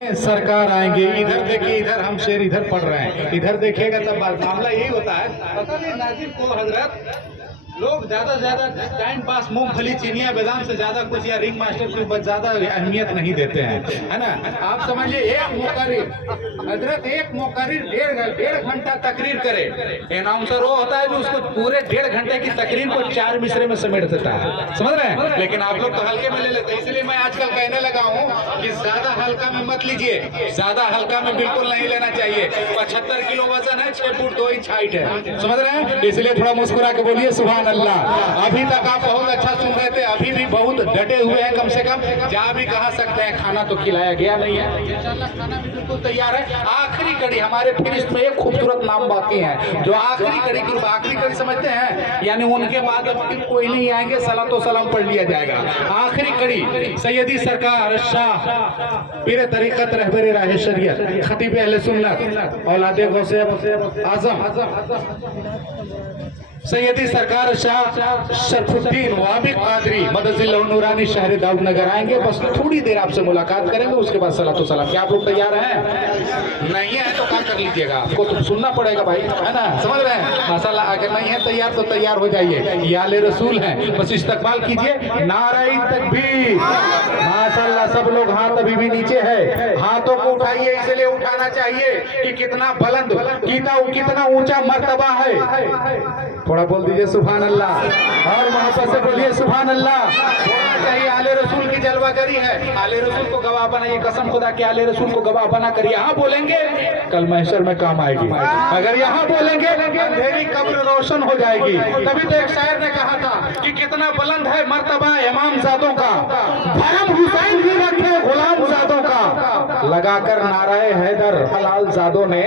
सरकार आएंगे, इधर देखिए, इधर हम शेर इधर पढ़ रहे हैं, इधर देखिएगा तब मामला यही होता है। पता नहीं नाजिर को हजरत लोग ज्यादा से ज्यादा टाइम पास मूंगफली चिनिया बादाम से ज्यादा कुछ या रिंग मास्टर की ज्यादा अहमियत नहीं देते हैं, है ना। आप समझिए एक मुकर्रिर हजरत एक मुकर्रिर डेढ़ घंटा तकरीर करे, अनाउंसर वो होता है जो उसको पूरे 1.5 घंटे की तकरीर को 4 मिसरे में समेट देता है, समझ रहे हैं। लेकिन आप लोग तो हल्के में ले लेते हैं, इसलिए मैं आजकल कहने लगा हूँ कि ज्यादा हल्का में मत लीजिए, ज्यादा हल्का में बिल्कुल नहीं लेना चाहिए। 75 किलो वजन है, 6 फुट 2 इंच हाइट है, समझ रहे हैं। इसलिए थोड़ा मुस्कुरा के बोलिए सुभान अल्लाह। अभी तक आप बहुत अच्छा सुन रहे थे, अभी भी बहुत डटे हुए हैं, कम से कम जा भी कहा सकते हैं। खाना तो खिलाया गया नहीं है, इंशाल्लाह खाना भी बिल्कुल तैयार है। आखिरी कड़ी हमारे फहरिस्त में एक खूबसूरत नाम बाकी है, जो आखिरी कड़ी की आखिरी कड़ी समझते हैं, यानी उनके बाद अब फिर कोई नहीं आएंगे, सलात व सलाम पढ़ लिया जाएगा। आखिरी कड़ी सैयदी सरकार शाह पीर तरीकत रहबर राह शरीयत खतीब अहले सुन्नत औलाद गौसे आजम सैयदी सरकार शाह शरफुद्दीन वाबिक कादरी मदजिल्लाह नूरानी शहर दाऊद नगर आएंगे। बस थोड़ी देर आपसे मुलाकात करेंगे, उसके बाद सलातो सलाम। क्या आप लोग तैयार हैं? नहीं है तो क्या कर लीजिएगा, आपको तो सुनना पड़ेगा भाई, है ना, समझ रहे हैं। माशाल्लाह अगर नहीं है तैयार तो तैयार हो जाइए, ये आले रसूल हैं, बस इस्तकबाल कीजिए। नारे तकबीर, माशाल्लाह सब लोग हाथ अभी भी नीचे है, हाथों को उठाइए, इसलिए उठाना चाहिए कि कितना बुलंद कितना ऊंचा मर्तबा है। थोड़ा बोल दीजिए सुभान अल्लाह, और मोहब्बत से बोलिए सुभान अल्लाह। बोलना चाहिए, आले रसूल की जलवागरी है, आले रसूल को गवाह बनाइए, कसम खुदा के आले रसूल को गवाह बना कर यहाँ बोलेंगे कल महशर में काम आएगी। अगर यहाँ बोलेंगे अंधेरी कब्र रोशन हो जाएगी। तभी तो एक शायर ने कहा था कि कितना बुलंद है मर्तबा इमाम ज़ादों का, भरम हुसैन भी रखे गुलाम ज़ादों का, लगाकर नाराए हैदर हलाल ज़ादों ने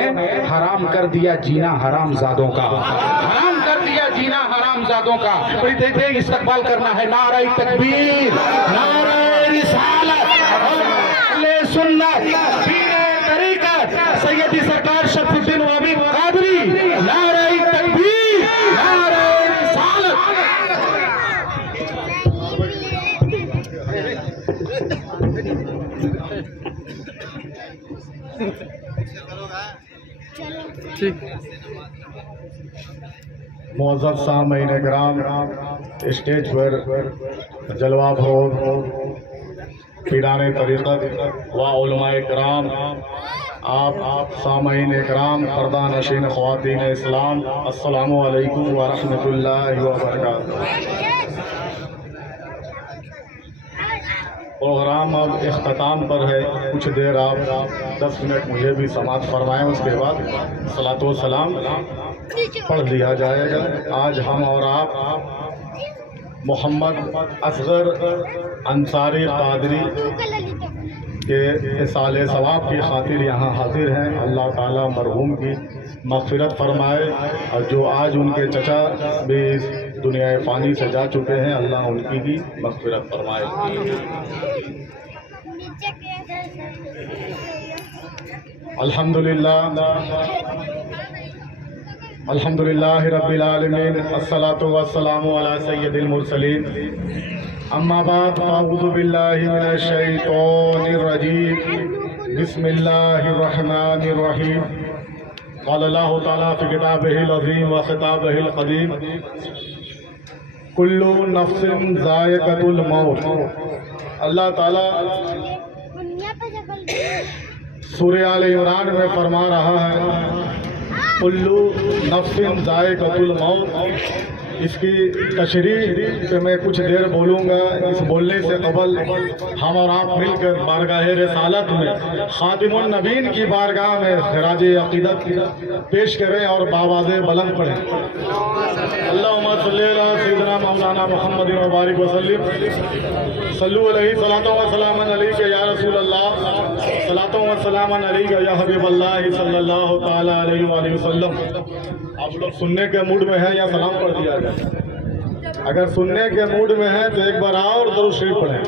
हराम कर दिया जीना हराम ज़ादों का, हराम कर दिया जीना हराम ज़ादों का। बड़ी देते इस्तकबाल करना है। नारे तकबीर, नारे रिसालत, अहले सुन्नत, पीरे तरीकत सैयदी सरकार शरफुद्दीन वाबिक कादरी, नारे तकबीर, नारे रिसालत। मुअज़्ज़ज़ सामीन किराम, स्टेज पर जलवा भोग पीराने तरीक़त व उलमाए किराम, आप सामीन किराम, पर्दा नशीन ख़वातीन इस्लाम, अस्सलामु अलैकुम व रहमतुल्लाहि व बरकातुहू। प्रोग्राम अब इख्तिताम पर है, कुछ देर आप 10 मिनट मुझे भी समाअत फरमाएं, उसके बाद सलातो व सलाम पढ़ लिया जाएगा। आज हम और आप मोहम्मद असगर अंसारी कादरी के इसाले सवाब की खातिर यहाँ हाजिर हैं। अल्लाह ताला मरहूम की मग़फ़िरत फरमाए, और जो आज उनके चचा भी इस दुनिया फ़ानी से जा चुके हैं, अल्लाह उनकी भी मग़फ़िरत फरमाए। अल्हम्दुलिल्लाह रब्बिल आलमीन, अस्सलातु वस्सलामु अला सय्यदिल मुरसलीन, अम्मा बाद, अऊज़ु बिल्लाहि मिनश शैतानिर रजीम, बिस्मिल्लाहिर रहमानिर रहीम। क़ाल अल्लाहु तआला फ़ी किताबिहिल अज़ीम व ख़िताबिहिल क़दीम, कुल्लु नफ्सिन ज़ाइक़तुल मौत। अल्लाह ताला सूरह आल इमरान में फरमा रहा है, कुल्लु नफ्सिन ज़ाइक़तुल मौत। इसकी तशरीह पे मैं कुछ देर बोलूँगा। इस बोलने से कबल हम और आप मिलकर बारगाह रिसालत में खातिमुन नबीन की बारगाह में खिराज अक़ीदत पेश करें और बावाज़े बुलंद पढ़ें। अल्लाहुम्मा सल्ली अला सय्यिदिना मौलाना मुहम्मदिन व बारिक व सल्लिम, सल्लु अलैहि सलातो व सलामन अलैका या रसूल अल्लाह, सलातो व सलामन अलैका या हबीब अल्लाह सल्लल्लाहु तआला अलैहि व सल्लम। आप लोग सुनने के मूड में हैं या सलाम पढ़ दिया जाए? अगर सुनने के मूड में हैं तो एक बार और दरूद शरीफ पढ़ें।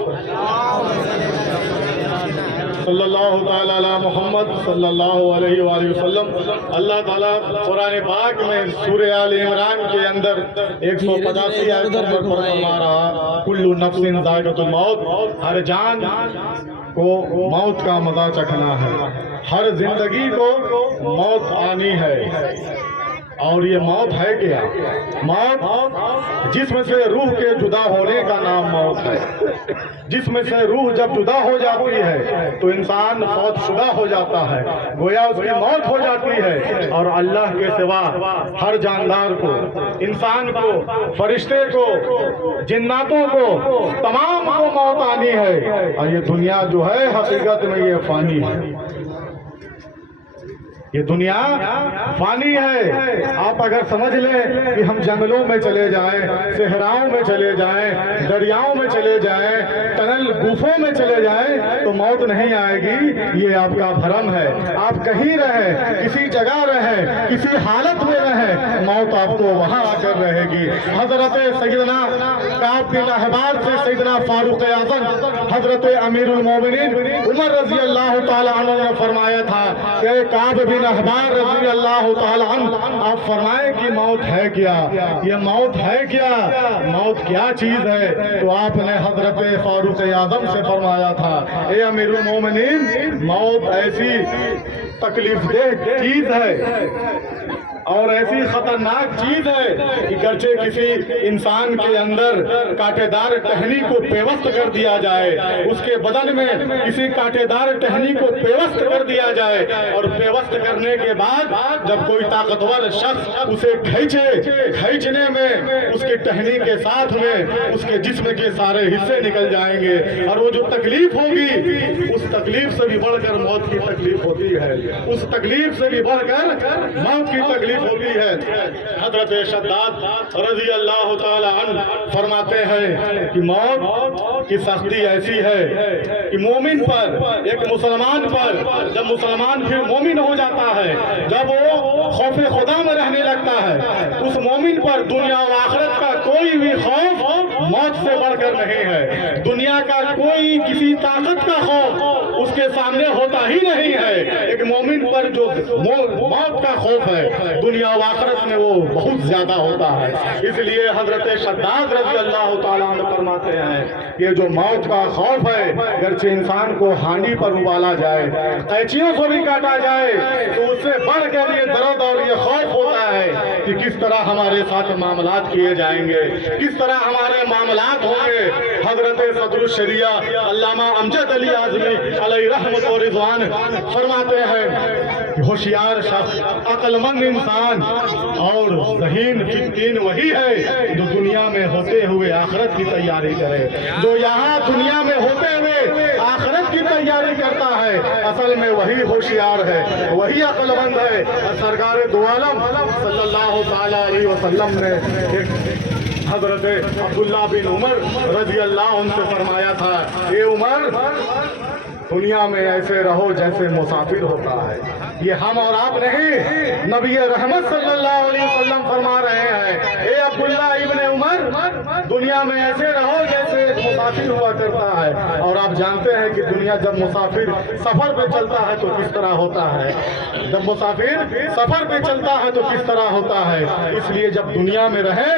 सल्लल्लाहु तआला अला मुहम्मद सल्लल्लाहु अलैहि वसल्लम। अल्लाह ताला कुरान पाक में सूरह आल इमरान के अंदर 185 आयतों पर फरमा रहा, कुल्लु नफ्सिन ज़ाइक़तुल मौत, हर जान को मौत का मजा चखना है। हर जिंदगी को मौत आनी है। और ये मौत है क्या? मौत जिसमें से रूह के जुदा होने का नाम मौत है। जिसमें से रूह जब जुदा हो जाती है तो इंसान फौतशुदा हो जाता है, गोया उसकी मौत हो जाती है। और अल्लाह के सिवा हर जानदार को, इंसान को, फरिश्ते को, जिन्नातों को, तमाम को मौत आनी है। और ये दुनिया जो है हकीकत में ये फानी है। ये दुनिया फानी है। आप अगर समझ लें कि हम जंगलों में चले जाएं, सहराओं में चले जाएं, दरियाओं में चले जाएं, टनल गुफों में चले जाएं तो मौत नहीं आएगी, ये आपका भ्रम है। आप कहीं रहे, किसी जगह रहे, किसी हालत में रहे, मौत आपको वहां आकर रहेगी। हजरत सैयदना काब बिन अहबार से सैयदना फारूक आज़म, हजरत अमीरुल मोमिनीन उमर रजी अल्लाह तआला अन्हु ने फरमाया था कि काब बिन अहबार रज़ी अल्लाह तआला अन्हु, आप फरमाएं कि मौत है क्या? ये मौत है क्या? मौत क्या चीज है? तो आपने हजरत फारूक आज़म से फरमाया था, ए अमीरुल मोमिनीन, मौत ऐसी तकलीफदेह चीज है और ऐसी खतरनाक चीज है कि गर्चे किसी इंसान के अंदर कांटेदार टहनी को पेवस्त कर दिया जाए, उसके बदन में किसी कांटेदार टहनी को पेवस्त कर दिया जाए, और पेवस्त करने के बाद जब कोई ताकतवर शख्स उसे खींचने में उसकी टहनी के साथ में उसके जिस्म के सारे हिस्से निकल जाएंगे, और वो जो तकलीफ होगी उस तकलीफ से भी बढ़कर मौत की तकलीफ होती है। उस तकलीफ से भी बढ़कर मौत की तकलीफ होती है। हजरत शद्दाद रजी अल्लाह तआला अन्हु फरमाते हैं कि मौत की सख्ती ऐसी है कि मोमिन पर, एक मुसलमान पर, जब मुसलमान फिर मोमिन हो जाता है, जब वो खौफे खुदा में रहने लगता है, उस मोमिन पर दुनिया और आखिरत का कोई भी खौफ मौत से बढ़कर नहीं है। दुनिया का कोई किसी ताकत का खौफ उसके सामने होता ही नहीं है। एक मोमिन पर जो मौत का खौफ है दुनिया और आखिरत में वो बहुत ज्यादा होता है। इसलिए हजरत शद्दाद रज़ी अल्लाह तआला अन्हु फरमाते हैं ये जो मौत का खौफ है, अगरचे इंसान को हांडी पर उबाला जाए, कैंचियों से भी काटा जाए, तो उससे बढ़ कर ये दर्द और ये खौफ होता है कि किस तरह हमारे साथ मामलात किए जाएंगे, किस तरह हमारे मामलात होंगे। हजरत सदरुल शरिया अल्लामा अमजद अली आज़मी अलैहि रहमत व रिज़वान फरमाते हैं कि होशियार शख्स, अक्लमंद इंसान और ज़हीन फित्तीन वही है जो दुनिया में होते हुए आखिरत की तैयारी करे, जो यहाँ दुनिया में होते हुए आखिरत की तैयारी करता है, असल में वही होशियार है, वही अक्लमंद है। सरकार दो आलम सल्लल्लाहु तआला अलैहि वसल्लम ने एक हजरत अब्दुल्ला बिन उमर रजी अल्लाह उनसे फरमाया था, ये उमर दुनिया में ऐसे रहो जैसे मुसाफिर होता है। ये हम और आप नहीं, नबी रहमत सल्लल्लाहु अलैहि वसल्लम फरमा रहे हैं, ए अब्दुल्ला इब्ने उमर, दुनिया में ऐसे रहो जैसे मुसाफिर हुआ करता है। और आप जानते हैं कि दुनिया जब मुसाफिर सफर पे चलता है तो किस तरह होता है, जब मुसाफिर सफर पे चलता है तो किस तरह होता है। इसलिए जब दुनिया में रहे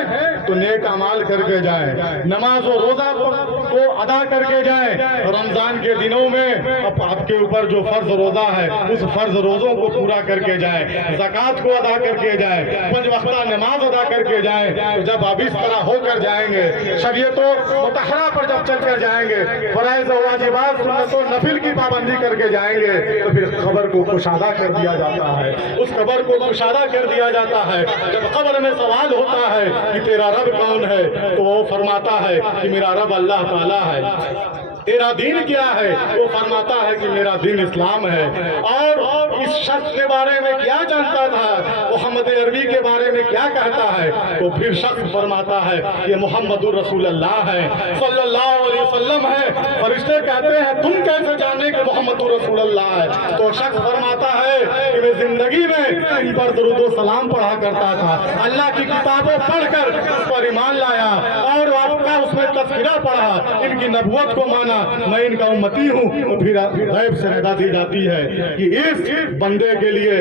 तो नेक अमाल करके जाए, नमाज और रोजा को अदा करके जाए। रमजान के दिनों में आपके ऊपर जो फर्ज रोजा है उस फर्ज रोजों को पूरा करके जाए, ज़कात को अदा करके जाए, 5 वक्ता नमाज अदा करके जाए। तो जब आप इस तरह होकर जाएंगे, शरीयतों मुतहरा पर जब चल कर जाएंगे, फराइज़ और वाजिबात सुन्नतों नफिल की पाबंदी करके जाएंगे, तो फिर कब्र को कुशादा कर दिया जाता है। उस कब्र को कुशादा कर दिया जाता है। जब कब्र में सवाल होता है कि तेरा रब कौन है, तो वो फरमाता है कि मेरा रब अल्लाह ताला है। तेरा दीन क्या है? वो फरमाता है कि मेरा दीन इस्लाम है। और इस शख्स के बारे में क्या जानता था, मोहम्मद अरबी के बारे में क्या कहता है, तो फिर शख्स फरमाता है ये मोहम्मदुर रसूलुल्लाह है, सल्लल्लाहु अलैहि वसल्लम है। फरिश्ते कहते हैं तुम कैसे जाने कि मोहम्मदुर रसूलुल्लाह है? तो शख्स फरमाता है कि मैं जिंदगी में इन पर दुरूद व सलाम पढ़ा करता था, अल्लाह की किताबों पढ़कर उस पर ईमान लाया और आपका उस उसमें तस्करा पढ़ा, इनकी नबूवत को माना, मैं इनका उम्मती हूँ, तो फिर गैब से निदा दी जाती है कि इस बंदे के लिए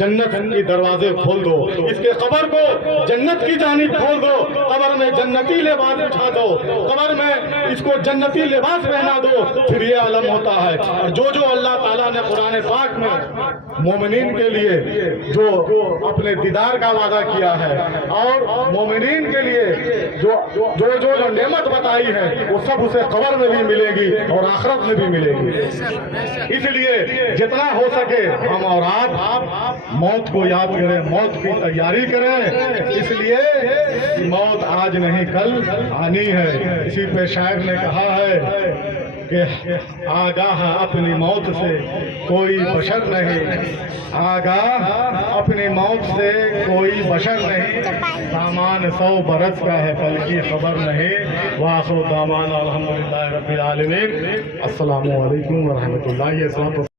जन्नत के दरवाजे खोल दो, इसके कब्र को जन्नत की जानिब खोल दो, कब्र में जन्नती लिबास बिछा दो, कब्र में इसको जन्नती लिबास पहना दो, फिर ये आलम होता है। और जो जो अल्लाह ताला ने कुरान पाक में मोमिनीन के लिए जो अपने दीदार का वादा किया है और मोमिनीन के लिए जो नेमत बताई है, वो सब उसे कब्र में भी मिलेगी और आखिरत में भी मिलेगी। इसलिए जितना हो सके हम और आप मौत को याद करें, मौत की तैयारी करें, इसलिए मौत आज नहीं कल आनी है। इसी पे शायर ने कहा है कि आगाह अपनी मौत से कोई बशर नहीं, आगाह अपनी मौत से कोई बशर नहीं, सामान 100 बरस का है कल की खबर नहीं। वाखिर दामान अल्हम्दुलिल्लाहि रब्बिल आलमीन। अस्सलामु अलैकुम व रहमतुल्लाहि व बरकातहू।